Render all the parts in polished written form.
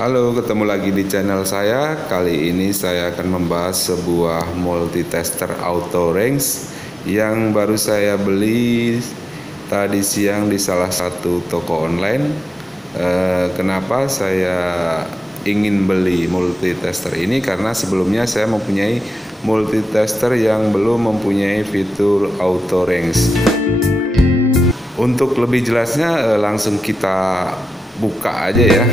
Halo, ketemu lagi di channel saya. Kali ini saya akan membahas sebuah multitester auto range yang baru saya beli tadi siang di salah satu toko online. Kenapa saya ingin beli multitester ini? Karena sebelumnya saya mempunyai multitester yang belum mempunyai fitur auto range. Untuk lebih jelasnya langsung kita buka aja ya.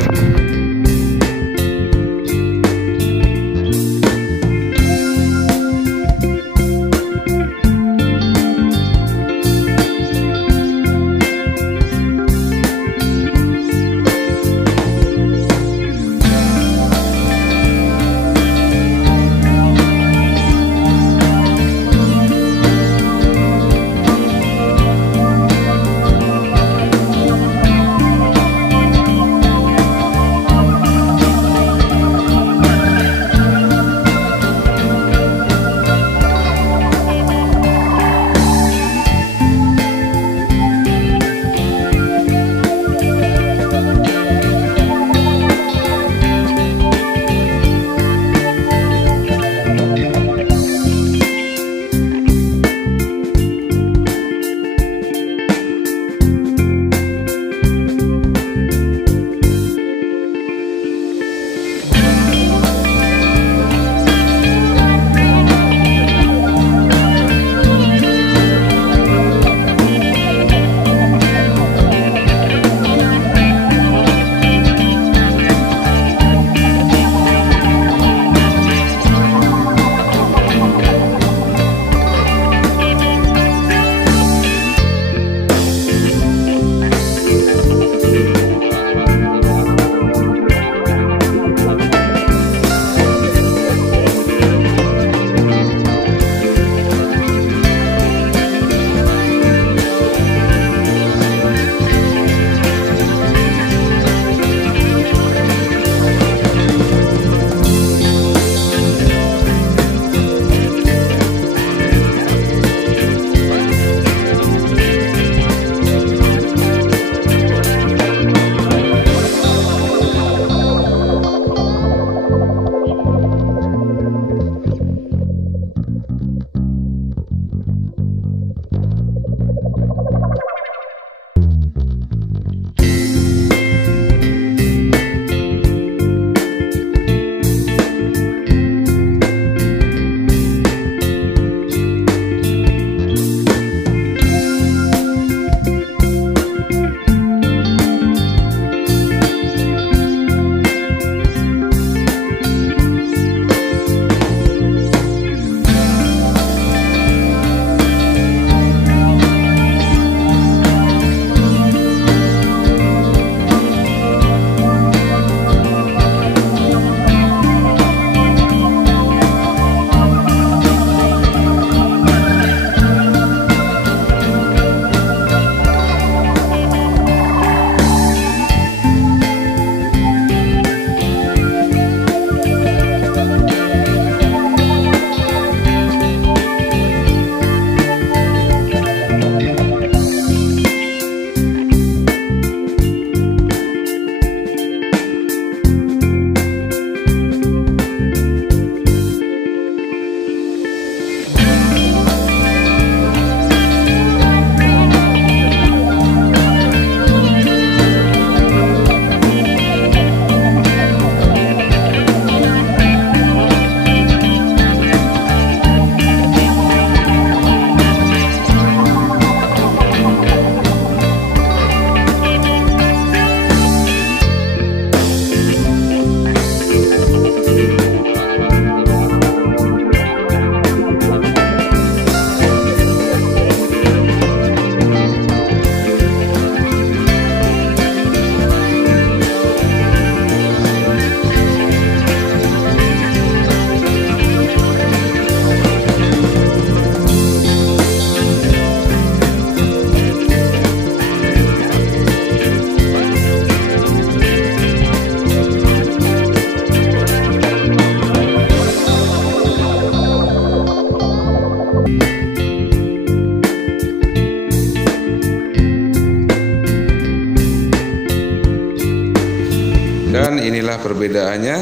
Dan inilah Nah, perbedaannya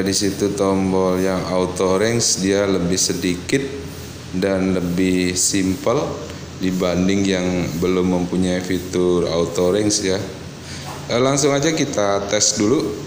di situ tombol yang auto range dia lebih sedikit dan lebih simple dibanding yang belum mempunyai fitur auto range ya. Langsung aja kita tes dulu.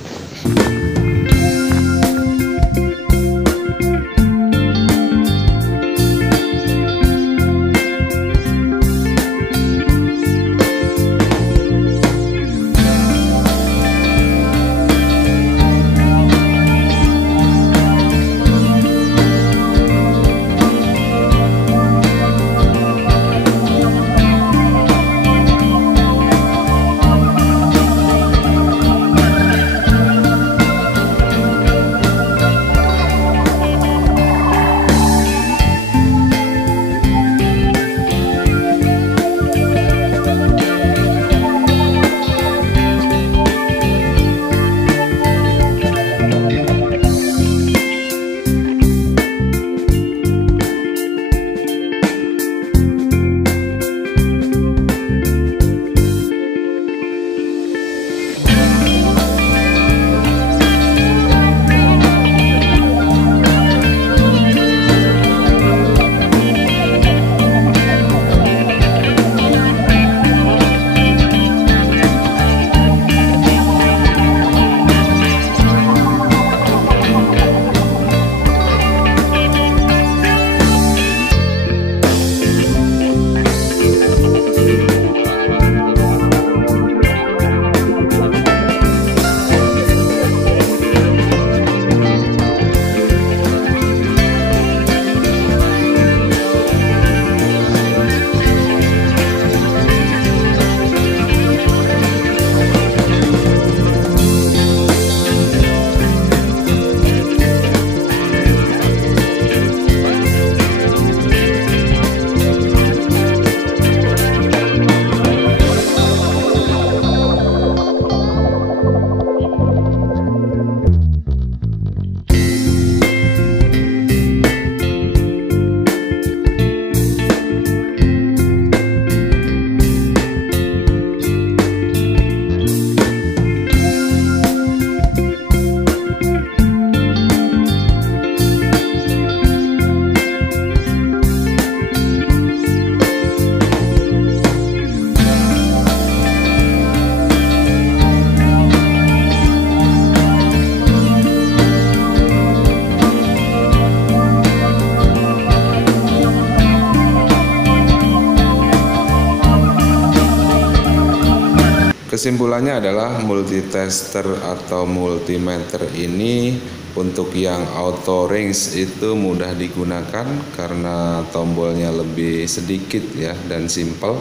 Kesimpulannya adalah multitester atau multimeter ini untuk yang auto range itu mudah digunakan karena tombolnya lebih sedikit ya dan simple.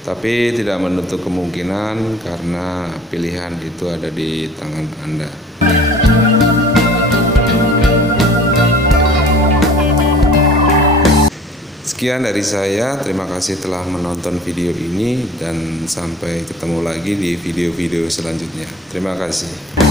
Tapi tidak menutup kemungkinan karena pilihan itu ada di tangan Anda. Sekian dari saya, terima kasih telah menonton video ini dan sampai ketemu lagi di video-video selanjutnya. Terima kasih.